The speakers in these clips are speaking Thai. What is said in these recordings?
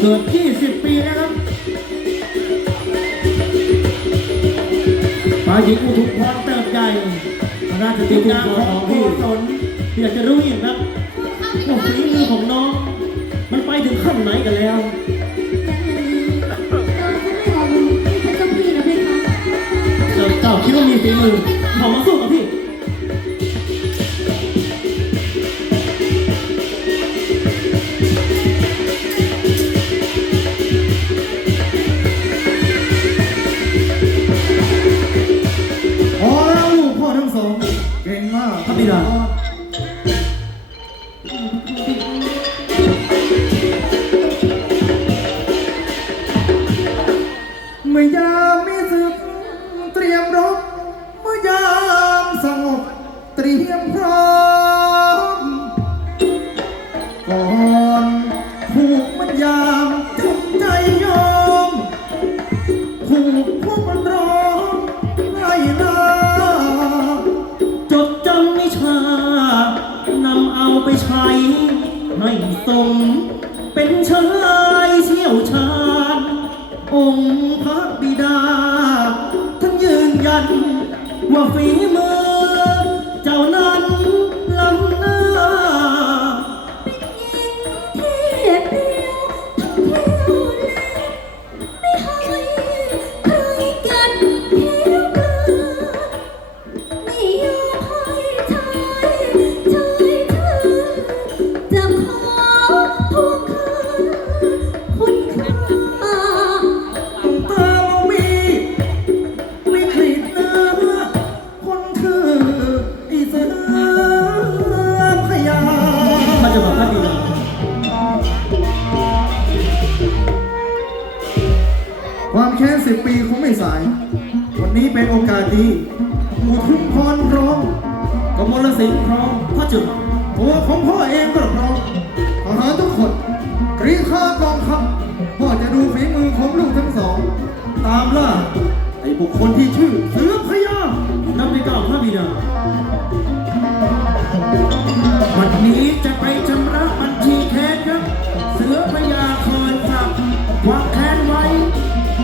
เกิด 20 ปีแล้วครับฝ่ายหญิงอุทุมพรเติบใหญ่ราชธิดาของโกศลอยากจะรู้อีกนะว่าฝีมือของน้อง มันไปถึงขั้นไหนกันแล้วเจ้าเจ้าคิดว่ามีฝีมือขอมาสู้กับ มากพระเมื่อยามมีศึกเตรียมรบ เมื่อยามสงบ เตรียมพร้อม สม เป็นชายเชี่ยวชาญ องค์พระบิดา ท่านยืนยันว่าฝีมือ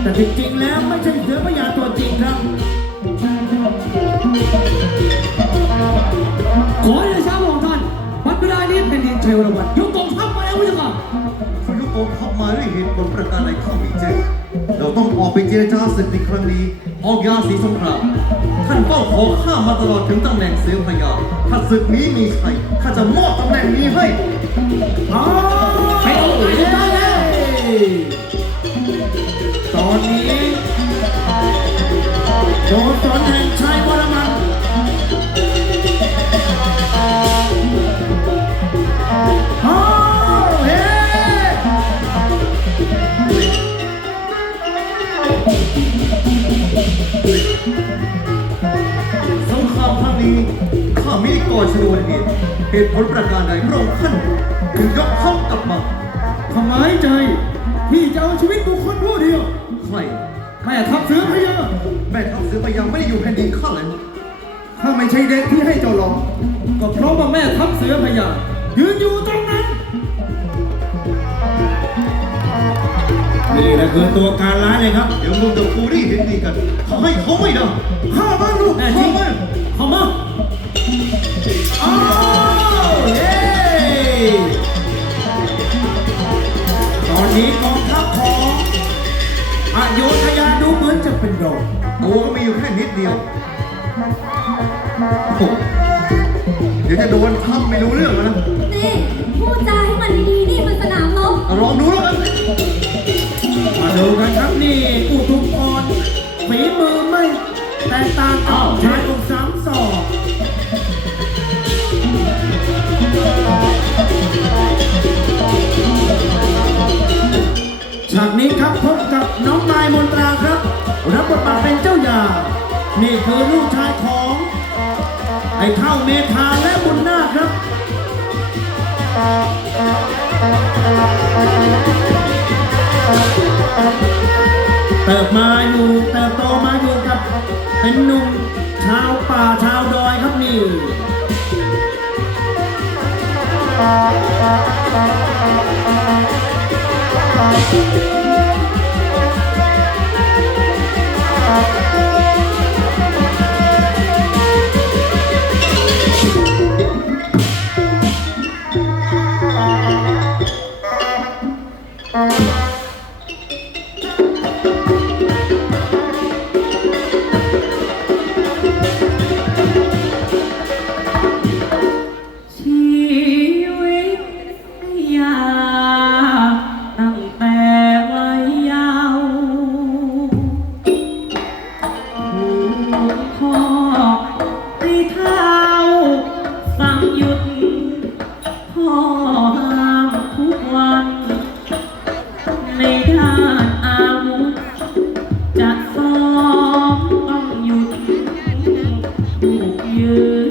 แต่จริงๆแล้วไม่ใช่เสือพญาตัวจริงครับ ขอให้ช้าพระองค์ท่านบัดเวลานี้เป็นดินชัยวรวัตยกกองทัพมาแล้วพระเจ้าค่ะคุณยกกองทัพมาด้วยเหตุผลประการใดข้าไม่แจ้งเราต้องออกไปเจรจาศึกในครั้งนี้ออกยาสีสงครามท่านเฝ้าขอข้ามาตลอดถึงตำแหน่งเสือพญาถ้าศึกนี้มีชัยข้าจะมอบตำแหน่งนี้ให้ใครเอาไปได้แล้ว โดนสนแห่งชายวรมันอ้าวเฮ้สงครามครั้งนี้ข้าไม่ได้ก่อชนวนเหตุเหตุผลประการใดพระองค์ท่านถึงยกทัพกลับมาทำไมใจที่จะเอาชีวิตบุคคลผู้เดียวใคร แม่ทัพเสือพยาแม่ทัพเสือพญาไม่ได้อยู่แผ่นดินข้าเลยถ้าไม่ใช่เด็กที่ให้เจ้าหลอกก็เพราะว่าแม่ทัพเสือพยายืนอยู่ตรงนั้น นี่แหละคือตัวการร้ายเลยครับ เดี๋ยวมึงกับกูได้เห็นดีกันเขาให้เขาไม่ได้ข้าบ้านลูกแน่จข้าริงบ้านเข้ามาอ้าวเย้ตอนนี้กองทัพของอโยธยา ดูเหมือนจะเป็นเราตัวก็มีอยู่แค่นิดเดียวโอ้เดี๋ยวจะโดนทับไม่รู้เรื่องแล้วนะ นี่ คือลูกชายของ ไอ้เท่าเมธาและบุญนาคครับเติบมาอยู่เติบโตมาอยู่กับเป็นหนุ่มชาวป่าชาวดอยครับนี่เชี ถู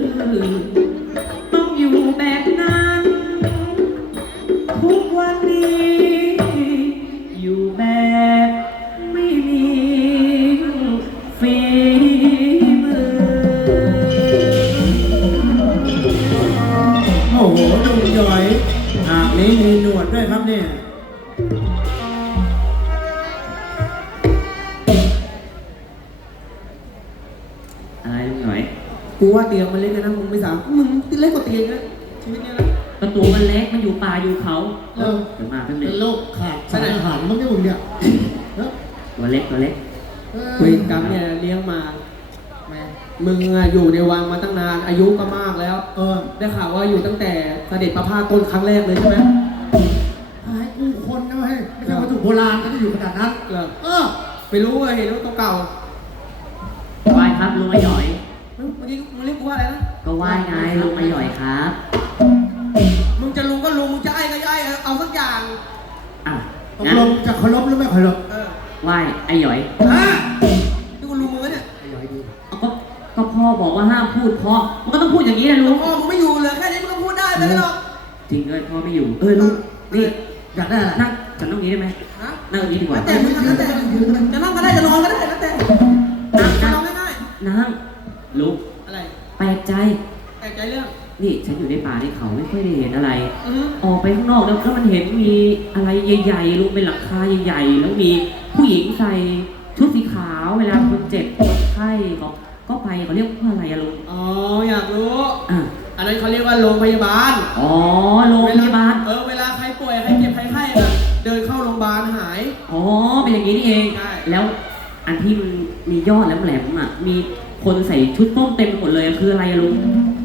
บราณก็จะอยู่ขนาดนั้นเหรอ เออไม่รู้อะเห็นรูปเก่าไหว้ครับลุงไอ้หน่อย ๆเฮ้ยเมื่อกี้มึงเรียกกูว่าอะไรนะก็ไหว้ไงลุงไอ้หน่อยครับมึงจะลุงก็ลุงมึงจะไอ้ก็ไอ้เอาสักอย่างอะตกงั้นลงจะเคารพหรือไม่เคารพเออไหว้ไอ้หน่อยฮะนี่กูลุงมึงวะเนี่ยไอ้หยอยดีเอาก็ก็พ่อบอกว่าห้ามพูดเพราะมันก็ต้องพูดอย่างนี้นะลุงพ่อมึงไม่อยู่เลยแค่นี้มึงก็พูดได้ไปเลยหรอกจริงด้วยพ่อไม่อยู่ เออลุงนี่อยากได้อะไรนั่งฉันตรงนี้ได้ไหมฮะ นั่งตรงนี้ดีกว่าแต่มึงทำแล้วแต่จะนั่งก็ได้จะนอนก็ได้แล้วแต่นั่งจะนั่งนอนง่ายนั่งลุงๆอะไรแปลกใจ แปลกใจเรื่องนี่ฉันอยู่ในป่าในเขาไม่ค่อยได้เห็นอะไร อือฮึออกไปข้างนอกแล้วก็มันเห็นมีอะไรใหญ่ๆลุงเป็นหลังคาใหญ่ๆ แล้วมีผู้หญิงใส่ชุดสีขาวเวลาคนเจ็บคนไข้เขาก็ไปเขาเรียกว่าอะไรอะลุงอ๋ออยากรู้ อะอันนั้นเขาเรียกว่าโรงพยาบาลอ๋อโรงพยาบาล เออเวลาใครป่วยใครเจ็บ อ๋อ เป็นอย่างนี้นี่เอง ใช่ แล้วอันที่มันมียอดแหลมๆอะ มีคนใส่ชุดส้มเต็มไปหมดเลยอะคืออะไรอะลุง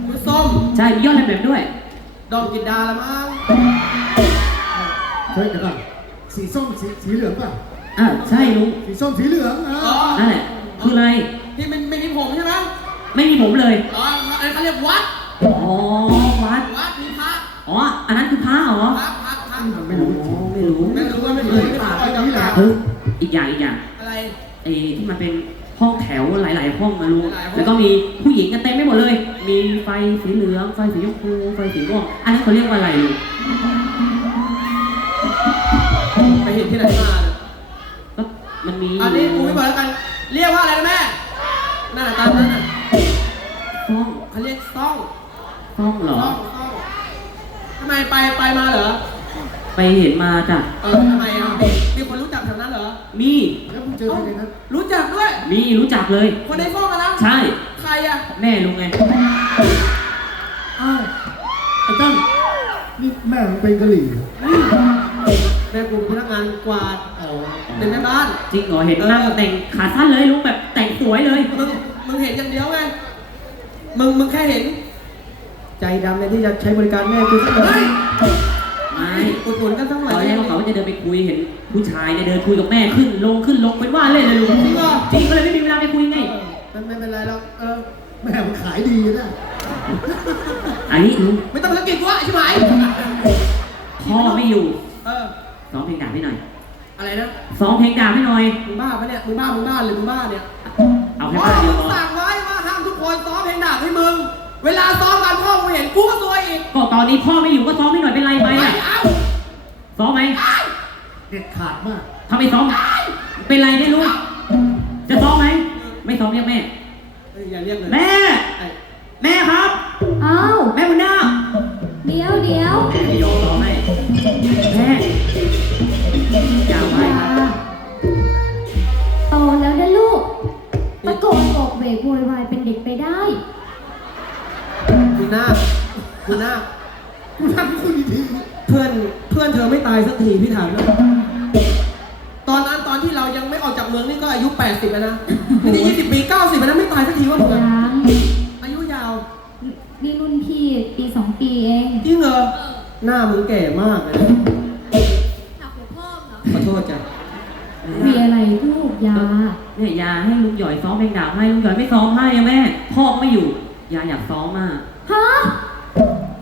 ชุดส้ม ใช่ มียอดแหลมๆด้วย ดอกจินดาละมั้งเฮ้ยเดี๋ยวก่อนสีส้มสีสีเหลืองป่ะ อะ ใช่ลุง สีส้มสีเหลืองอะอ๋อนั่นแหละ คืออะไร ที่มันไม่มีผมใช่ไหมไม่มีผมเลย อ๋ออันนั้นเขาเรียกวัด อ๋อ วัด วัดมีพระอ๋อ อันนั้นคือพระเหรอ พระพระพระมัน ไม่รู้จริงไม่รู้ไม่รู้ว่าไม่เคยไม่ผ่านไม่จำกัดเฮ้ยอีกอย่างอีกอย่างอะไรไอ้ที่มันเป็นห้องแถวหลาย ๆ ห้องมาลุงหลายๆห้องแล้วก็มีผู้หญิงกันเต็มไปหมดเลย มีไฟสีเหลืองไฟสีชมพูไฟสีม่วงอันนั้นเขาเรียกว่าอะไรลุงไปเห็นที่ไหนมาเนี่ยก็มันมีอันนี้กูไม่บอกแล้วกัน เรียกว่าอะไรนะแม่นั่นน่ะตามนั้นน่ะห้องเขาเรียกซ่องห้องเหรอซ่องซ่องทำไมไปไปมาเหรอ ไปเห็นมาจ้ะ เออทำไมอะมีมีคนรู้จักแถวนั้นเหรอมี แล้วมึงเจอใครในนั้นรู้จักด้วย มีรู้จักเลย คนในซ่องกันนะใช่ ใครอะแม่ลุงไง อ้าวไอ้ตั้งนี่แม่มึงเป็นกะหรี่เหรอแม่กูเป็นพนักงานกวาดอ๋อเป็นแม่บ้าน จริงเหรอเห็นนั่งแต่งขาสั้นเลยลุงแบบแต่งสวยเลย มึงมึงเห็นอย่างเดียวไง มึงมึงแค่เห็น ใจดำในที่จะใช้บริการแม่กูสักหน่อยไม่ อุดหนุนกันสักหตน่ออนยแรกว่าเขาจะเดินไปคุยเห็นผู้ชายเนี่ยเดินคุยกับแม่ขึ้นลงขึ้นลงเป็นว่าเล่นเลยลุงจริงเหรอจริงก็เลยไม่มีเวลาไปคุยไงเออไม่ไม่เป็นไรหรอกเออแม่มึงขายดีนะอันนี้ลุงไม่ต้องสะกิดกูอะใช่ไหมพ่อไม่อยู่เออซ้อมเพลงดาบให้หน่อยอะไรนะซ้อมเพลงดาบให้หน่อยมึงบ้าปะเนี่ยมึงบ้ามึงบ้าหรือมึงบ้าเนี่ยเอาแค่พ่อบ้านเดีมึยวงพอสั่งไว้ว่าห้ามทุกคนซ้อมเพลงดาบให้มึง เวลาซ้อมกันพ่อกูเห็นกูก็ซวยอีกก็ตอนนี้พ่อไม่อยู่ก็ซ้อมไม่หน่อยเป็นไรไหมไม่ะเอาซ้อมไหมเด็ดขาดมากทำไมซ้อม เป็นไรไม่รู้จะซ้อมไหม ไม่ซ้อมเรียกแม่อย่าเรียกเลยแม่แม่ครับ อ้าวแม่บุญนาเดี๋ยวเดี๋ยวแม่ยอมซ้อมไหมแม่อยาวไปอย่าโตแล้วนะลูกตะโกนโกกเวกโวยวายเป็นเด็กไปได้ หน้าคคุณนาคคุณนาคุณดีเพื่อนเพื่อนเธอไม่ตายสักทีพี่ถามตอนนั้นตอนที่เรายังไม่ออกจากเมืองนี่ก็อายุ 80 แล้วนะนี่ยี่สิปี 90แล้วไม่ตายสักทีว่าเธอยังอายุยาวนี่รุ่นพี่ปีสองปีเองจริงเหรอหน้ามึงแก่มากเลยนะหัพ่อเหรอขอโทษจ้ะมีอะไรลูกยา เนี่ยยาให้ลุงหยอยซ้อมเพลงดาวให้ลุงหยอยไม่ซ้อมให้แม่พ่อไม่อยู่ยาอยากซ้อมมาก ฮะ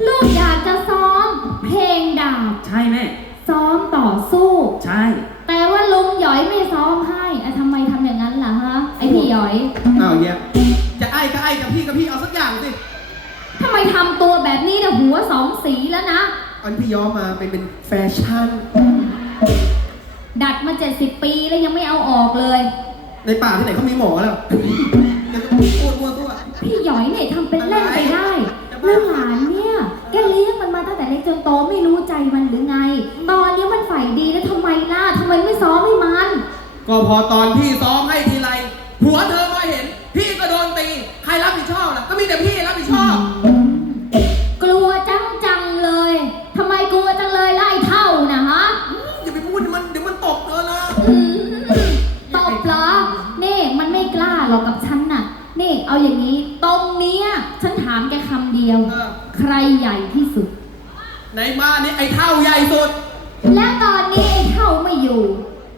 ลูกอยากจะซ้อม เพลงดาบ ใช่แม่ ซ้อมต่อสู้ ใช่ แต่ว่าลุงหยอยไม่ซ้อมให้อะทำไมทำอย่างนั้นล่ะฮะ ไอพี่หยอยอ้าวแย่จะไอ้ก็ไอ้กับพี่กับพี่เอาสักอย่างสิทำไมทำตัวแบบนี้เนี่ยหัวสองสีแล้วนะ อันพี่ย้อมมาเป็นเป็นแฟชั่น ดัดมาเจ็ดสิบปีแล้วยังไม่เอาออกเลย ในป่าที่ไหนเขามีหมอแล้วยังพูดมั่วตัวพี่หยอยเนี่ยทำเป็น จนโตไม่รู้ใจมันหรือไง ตอนนี้มันฝ่ายดีแล้วทำไมล่ะทำไมไม่ซ้อมให้มัน ก็พอตอนพี่ซ้อมให้ทีไรผัวเธอมาเห็น พี่ก็โดนตี ใครรับผิดชอบล่ะก็มีแต่พี่รับผิดชอบ กลัวจังจังๆเลยทำไมกลัวจังเลยไล่เท่านะฮะ อย่าไปพูดเดี๋ยวมันเดี๋ยวมันตบเธอนะอืมตบเหรอ นี่มันไม่กล้าหรอกกับฉันน่ะ นี่เอาอย่างนี้ ตรงเนี้ยฉันถามแกคำเดียว เออใครใหญ่ที่สุด ในบ้านนี้ไอ้เท่าใหญ่สุด และตอนนี้ไอ้เท่าไม่อยู่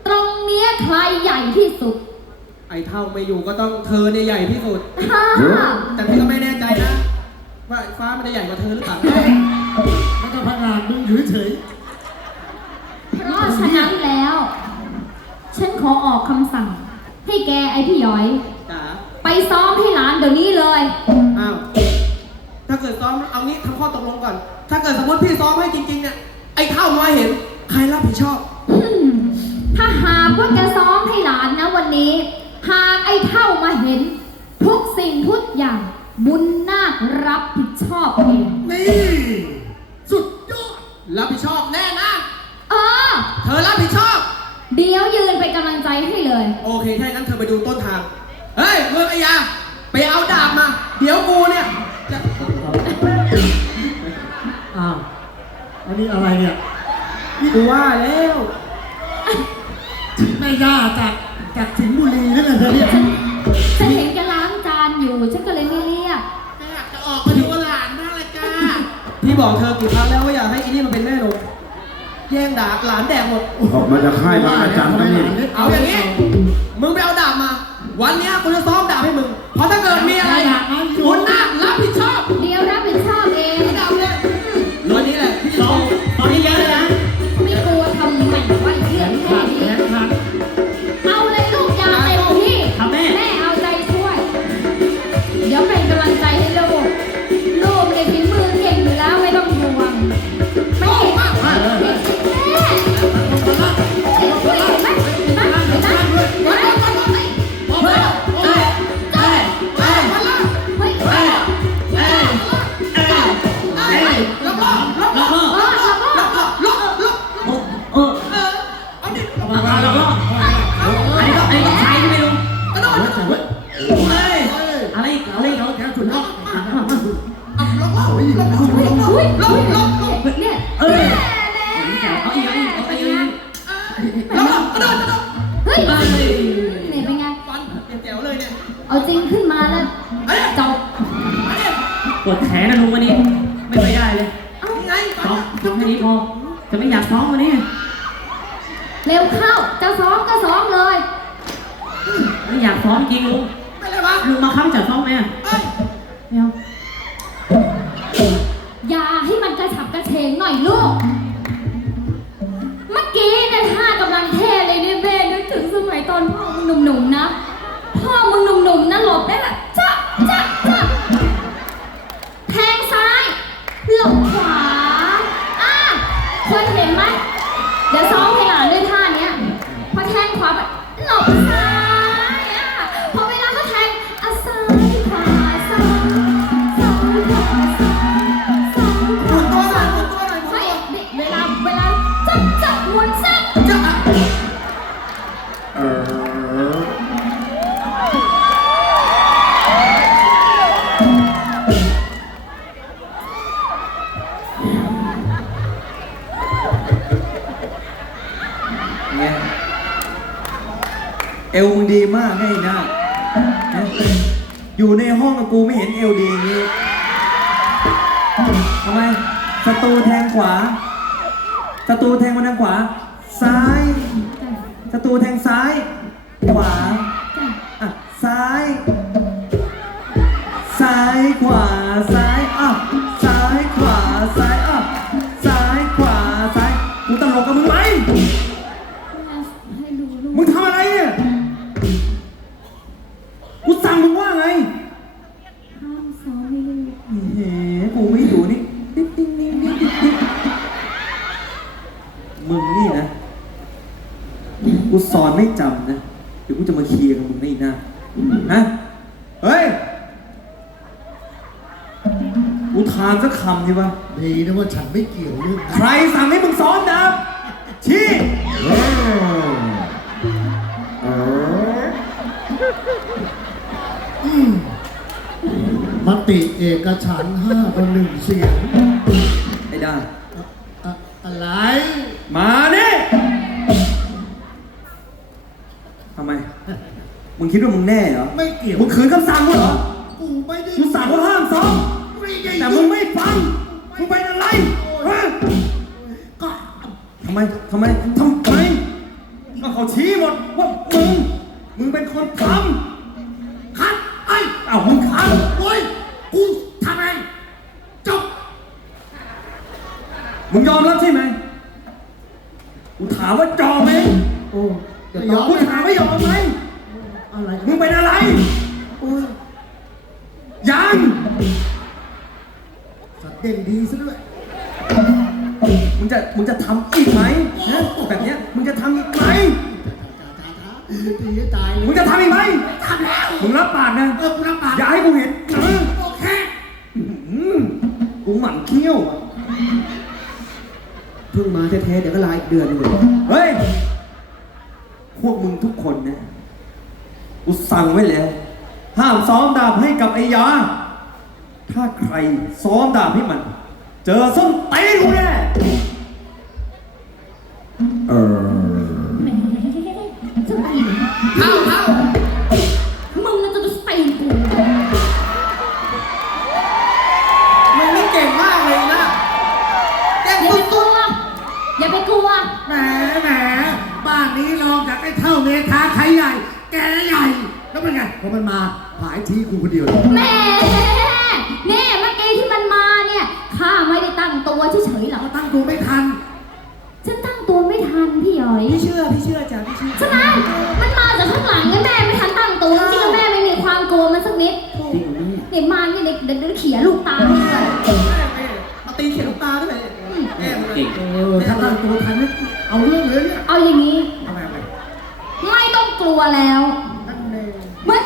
ตรงเนี้ยใครใหญ่ที่สุดไอ้เท่าไม่อยู่ก็ต้องเธอเนี่ยใหญ่ที่สุด ฮ่าแต่พี่ก็ไม่แน่ใจนะ ว่าฟ้ามันจะใหญ่กว่าเธอหรือเปล่ามันก็พังงานมึงอยู่เฉยเพราะฉะนั้นแล้ว ฉันขอออกคำสั่ง ให้แกไอ้พี่หยอย จ๋าไปซ้อมให้หลานเดี๋ยวนี้เลย อ้าว ถ้าเกิดซ้อมเอางี้ทำข้อตกลงก่อน ถ้าเกิดสมมติพี่ซ้อมให้จริงๆเนี่ย ไอ้เท่ามาเห็น ใครรับผิดชอบอืมถ้าหากว่าแกซ้อมให้หลานนะวันนี้ หากไอ้เท่ามาเห็น ทุกสิ่งทุกอย่าง บุญนาครับผิดชอบเองนี่ สุดยอด รับผิดชอบแน่นะ เออ เธอรับผิดชอบ เดี๋ยวยืนเป็นกำลังใจให้เลย โอเคถ้าอย่างนั้นเธอไปดูต้นทาง เฮ้ยเมืองไอ้ยา ไปเอาดาบมา เดี๋ยวกูเนี่ย อันนี้อะไรเนี่ยกูว่าแล้วแม่ย่าจากจากสิงห์บุรีนั่นแหละเธอเนี่ยฉันเห็นแกล้างจานอยู่ ฉันก็เลยไม่เรียกจะออกมาดูหลานมากเลยจ้าพี่บอกเธอกี่ครั้งแล้วว่าอยากให้อีนี่มันเป็นแม่นมแย่งดาบหลานแดกหมด ออกมาจากค่ายบางอาจารย์นั่นเองเอาอย่างนี้ มึงไปเอาดาบมา วันเนี้ยกูจะซ้อมดาบให้มึง เพราะถ้าเกิดมีอะไรคุณน่ารับผิดชอบ ม่เลยวะลุงมาค้ำจัดซ้อมไหมอะเอ้ยไม่เอาอย่าให้มันกระฉับกระเฉงหน่อยลูก เมื่อกี้เนี่ยท่ากำลังเท่เลยเนี่ยเบ้นึกถึงสมัยตอนพ่อมึงหนุ่มๆนะ พ่อมึงหนุ่มๆนะหลบได้แบบจ๊ะจ๊ะจ๊ะแทงซ้าย หลบขวา อะเคยเห็นไหม เอวมึงดีมากไงนะนะ อยู่ในห้องกับกูไม่เห็นเอวดีอย่างนี้ทำไมศัตรูแทงขวาศัตรูแทงมาทางขวา ซ้ายศัตรูแทงซ้าย ขวาอะซ้าย ซ้ายขวา กูสอนไม่จำนะ เดี๋ยวกูจะมาเคลียร์กับมึงนี่นะฮะเฮ้ย กูถามสักคำดิวะดีนะว่าฉันไม่เกี่ยวเรื่องใครสั่งให้มึงซ้อนดาบชี้มติเอกฉันท์ห้าต่อหนึ่งเสียง ไอ้ด้าอะอะไร มาเนี่ย มึงคิดว่ามึงแน่เหรอ ไม่เกี่ยวมึงขืนคำสั่งกูเหรอ กูไม่ได้กูสั่งว่าห้ามซ้อม ไม่ได้แต่มึงไม่ฟัง มึงเป็นอะไรฮะก็ทำไมทำไมทำไมก็เขาชี้หมดว่ามึง มึงเป็นคนทคัดไอ้ำอ้าวมึงทโอ้ยกูทำไงจบำมึงยอมรับใช่ไหมกูถามว่ายอมไหมโอ้เดี๋ยวยอมกูถามไม่ยอมไหม ยา ถ้าใครซ้อมดาบให้มัน เจอส้นตีนกูแน่เออ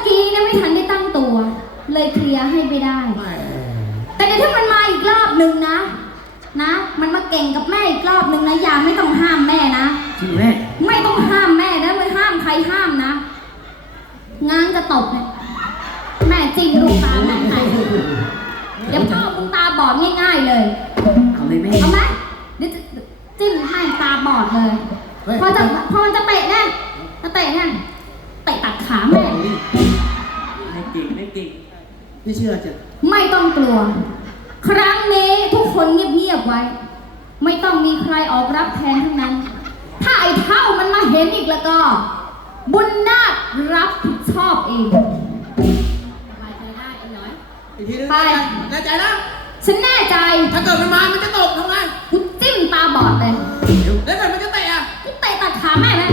กี้เนี่ยไม่ทันได้ตั้งตัว เลยเคลียร์ให้ไม่ได้แหมแต่เดี๋ยวถ้ามันมาอีกรอบหนึ่งนะ นะ มันมาเก่งกับแม่อีกรอบหนึ่งนะอย่าไม่ต้องห้ามแม่นะ จริงแม่ไม่ต้องห้ามแม่นะไม่ห้ามใครห้ามนะ งานจะตกเนี่ยแม่จริงลูกตาแม่ไหนเดี๋ยวพ่อมึงตาบอดง่ายๆเลยเอาเลยแม่เอาไหมเดี๋ยวจะจิ้มให้ตาบอดเลยพอจะพอจะเตะแน่จะเตะแน่เตะตัดขาแม่ ไม่เก่งไม่เก่งพี่เชื่อจ้ะไม่ต้องกลัว ครั้งนี้ทุกคนเงียบๆไว้ ไม่ต้องมีใครออกรับแทนทั้งนั้น ถ้าไอ้เท่ามันมาเห็นอีกแล้วก็ บุญนาครับผิดชอบเองสบายใจได้ไอ้น้อย อีกทีนึงไป แน่ใจนะ ฉันแน่ใจถ้าเกิดมันมา มันจะตกทำไง กูจิ้มตาบอดเลย แล้วเกิดมันจะเตะอะ กูเตะตัดขาแม่ไหม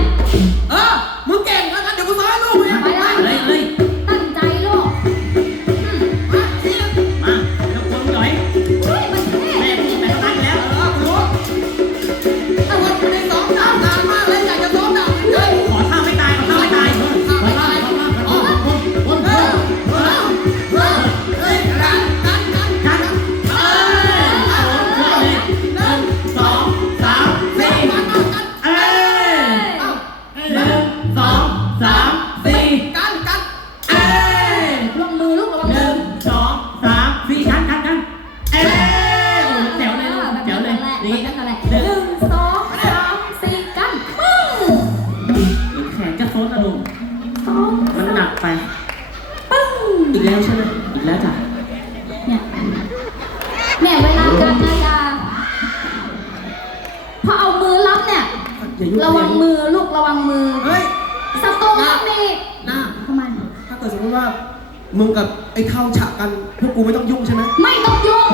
มึงกับไอ้เท่าฉะกันพวกกูไม่ต้องยุ่งใช่ไหมไม่ต้องยุ่ง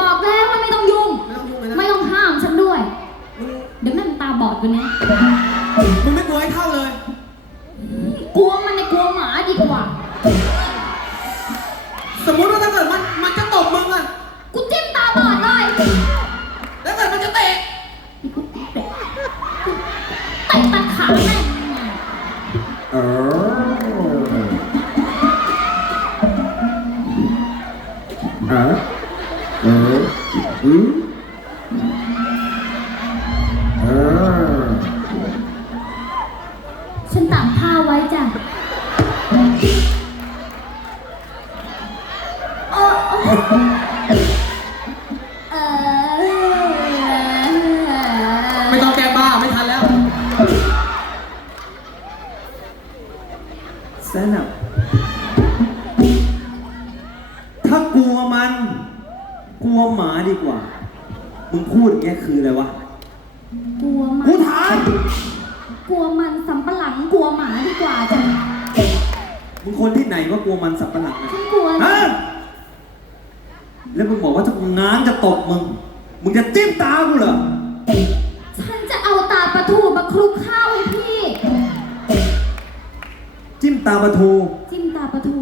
บอกแล้วว่าไม่ต้องยุ่ง ไม่ต้องยุ่งเลยนะไม่ต้องห้ามฉันด้วย มึงเดี๋ยวแม่มันตาบอดกว่านี้ มึงไม่กลัวไอ้เท่าเลย อื มึงจะจิ้มตากูเหรอ ฉันจะเอาตาปลาทูมาคลุกข้าวให้พี่ จิ้มตาปลาทู จิ้มตาปลาทู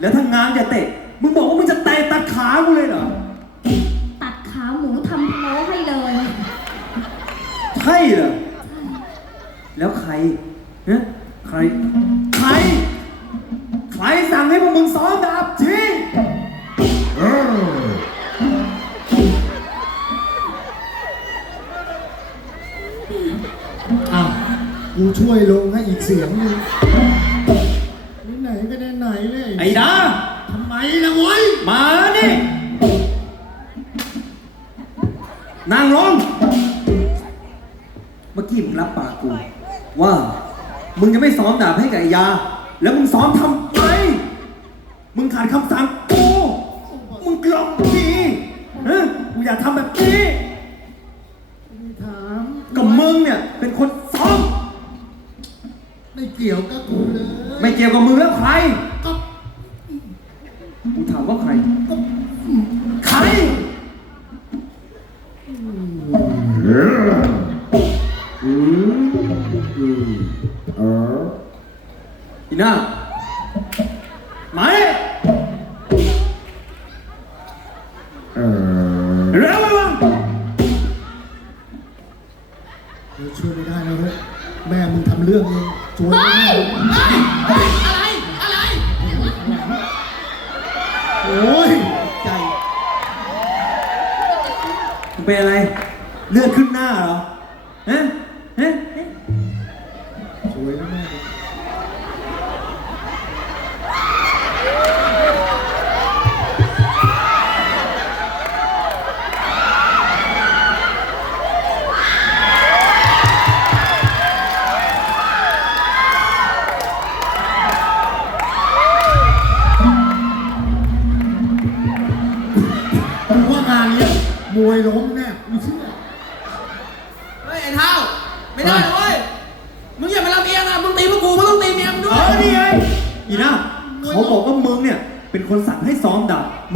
แล้วถ้าง้างจะเตะ มึงบอกว่ามึงจะเตะตัดขากูเลยเหรอ ตัดขาหมูทำพะโล้ให้เลย ใช่เหรอ แล้วใครฮะใคร ใคร ใครสั่งให้พวกมึงซ้อมดาบชี้ กูช่วยลงให้อีกเสียงหนึงไหนๆก็ได้ไหนเลยไอ้ดาทำไมล่ะเว้ยมานี่นั่งลงเมื่อกี้มึงรับปากกูว่า มึงจะไม่ซ้อมดาบให้กับไอ้ยา แล้วมึงซ้อมทำไมมึงขาดคำสั่งกูมึงกลองดีฮะกูอยากทำแบบนี้ ไม่ถามก็มึงเนี่ยเป็นคนซ้อมไม่ เกี่ยวกับกูเลย ไม่เกี่ยวกับมึงแล้วใคร โอ้ยใจมึงเป็นอะไร เลือดขึ้นหน้าเหรอฮะ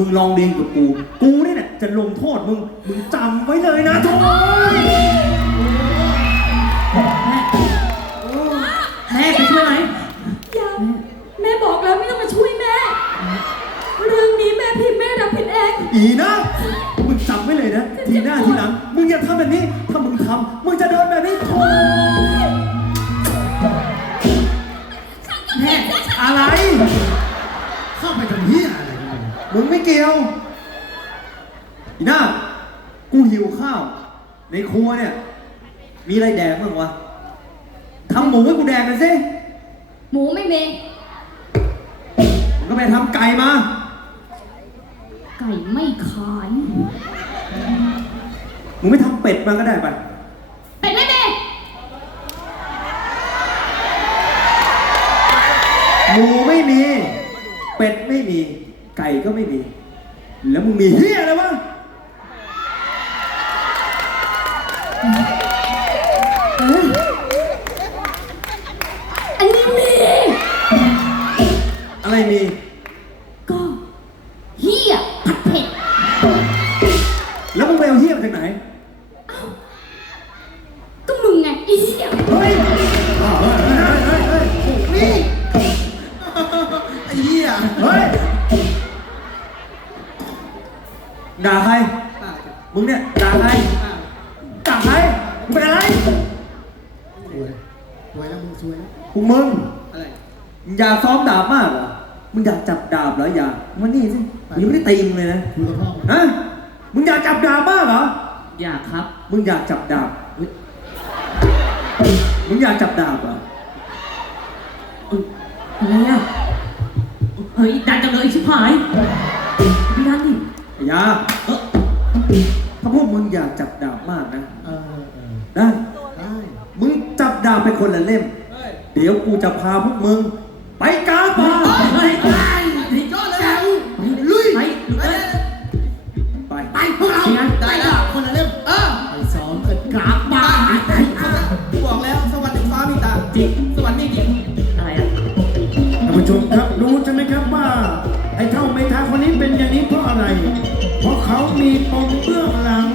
มึงลองเรียนกับกู กูนี่เนี่ยจะลงโทษมึง มึงจำไว้เลยนะทุกคน หมูไม่มี เป็ดไม่มี ไก่ก็ไม่มี แล้วมึงมีเฮียอะไรวะ มึงอยากจับดาบมากเหรอ อยากครับ มึงอยากจับดาบเฮ้ยมึงอยากจับดาบเหรออะไรอะเฮ้ยดันจังเลยชิบหายพี่ดันดิไอ้ยาเอ้อถ้าพวกมึงอยากจับดาบมากนะ เออเออได้ ได้ มึงจับดาบไปคนละเล่มเฮ้ยเดี๋ยวกูจะพาพวกมึง ไปกลางป่า เฮ้ยยอดเลยลุยไปไปเฮ้ย ชมครับรู้ใช่ไหมครับว่า ไอ้เท่าเมทาคนนี้เป็นอย่างนี้เพราะอะไร เพราะเขามีปมเบื้องหลัง